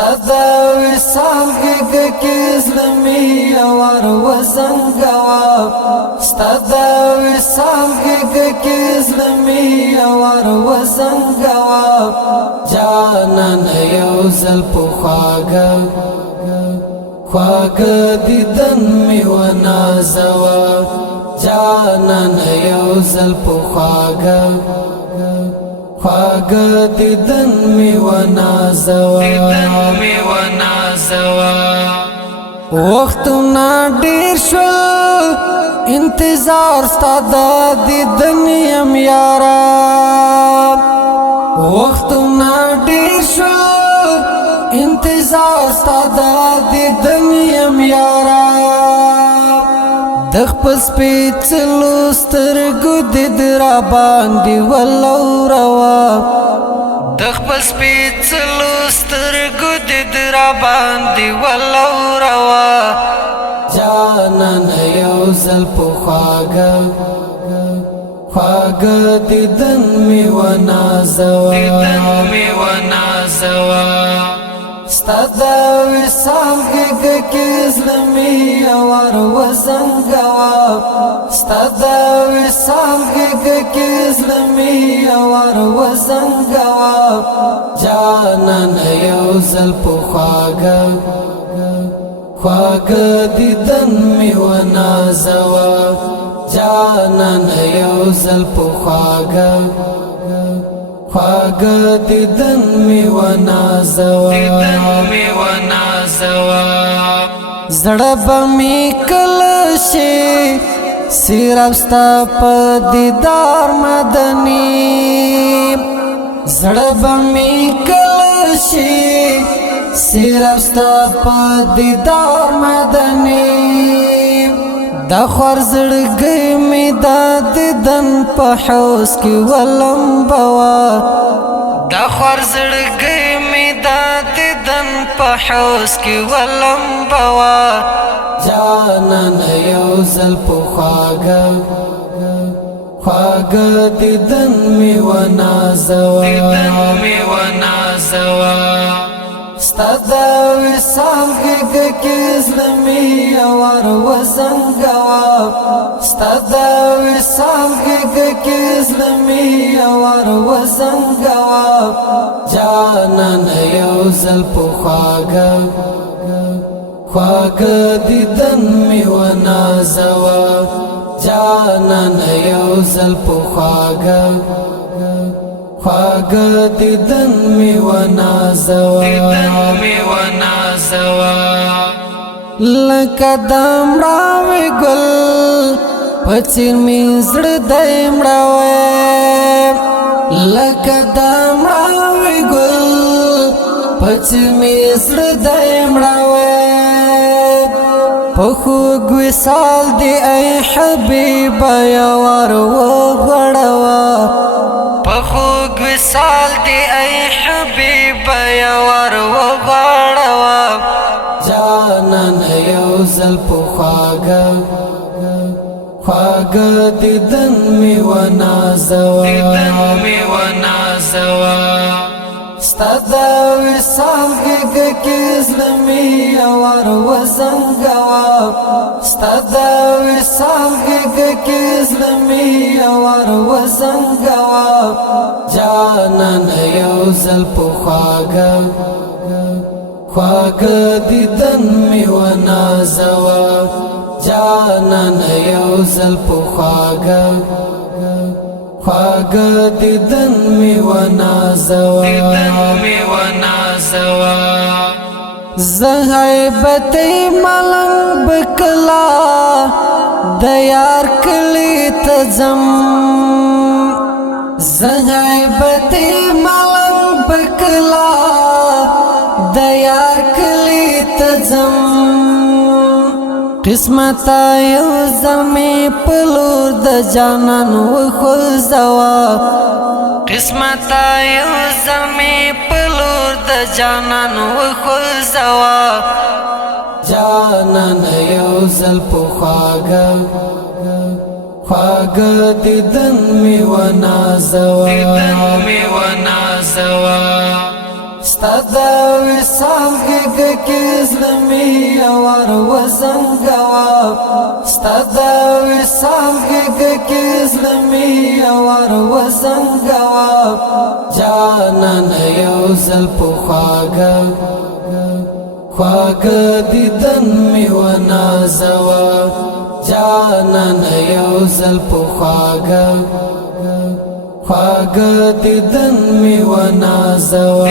ستدا وصال غږ کې زړه مې اور وزنګوا ستدا وصال غږ کې زړه مې اور وزنګوا جانان یو زل په خواږه دیدن مې ونازوا جانان یو زل په خواږه دیدن می ونازوا وختونه ډیر شول انتظار ستا د دیدن یم یارا وختونه ډیر شول انتظار ستا د دیدن یم یارا د خپل سپېڅلو سترګو دید را باندې ولوروا د خپل سپېڅلو سترګو دید را باندې ولوروا جانان یو زل په خواږه دیدن می ونازوا ستدا وصال غږ کې زړه مې اور وزنګوا ستدا وصال غږ کې زړه مې اور وزنګوا جانان یو زل په خواږه دیدن می ونازوا جانان یو زل په خواږه دیدن می ونازوا زړه به می کله شي صرف ستا په دیدار مدني زړه به می کله شي صرف ستا په دیدار مدني د خور زړګي می د دیدن په حوس کې ولمبوا د خور زړګي می د دیدن په حوس کې ولمبوا جانان یو زل په خواږه دیدن می ونازوا ستدا وصال غږ کې زړه مې اور وزنګوا ستدا وصال غږ کې زړه مې اور وزنګوا جانان یو زل په خواږه دیدن می ونازوا جانان یو زل په خواږه دیدن می ونازوا لکه دمراوی گل پچیر می زړه دمراوی لکه دمراوی گل پچیر می زړه دمراوی پخوږ وصال دی ای حبیب یوار وغړوا پخوږ وصال دی ای حبیب یوار وغړوا جانان یو زل په خواږه دیدن می ونازوا ستدا وصال غږ کې زړه مې اور وزنګوا ستدا وصال غږ کې زړه مې اور وزنګوا جانان یو زل په خواږه دیدن می ونازوا جانان یو زل په خواږه دیدن می ونازوا زهیبت ملنګ بکلا د یار کلی تزم زهیبت ملنګ بکلا د یار کلی تزم قسمت یو زمي پلور د جانان وخزوا قسمت یو زمي پلور د جانان وخزوا جانان یو زل په خواږه دیدن می ونازوا ستدا وصال کې زلمي اور وزنګوا ستاد وسال کې زلمي اور وزنګوا جانان یو زل په خواګ دیدن می ونازوا جانان یو زل په خواګ دیدن می ونازوا